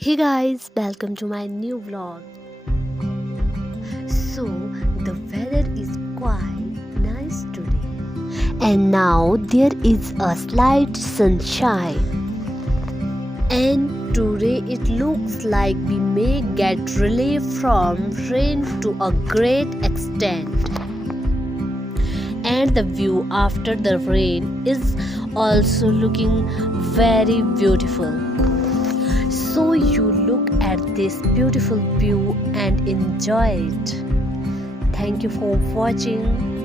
Hey guys, welcome to my new vlog. So, the weather is quite nice today, and now there is a slight sunshine. And today it looks like we may get relief from rain to a great extent. And the view after the rain is also looking very beautiful. So you look at this beautiful view and enjoy it. Thank you for watching.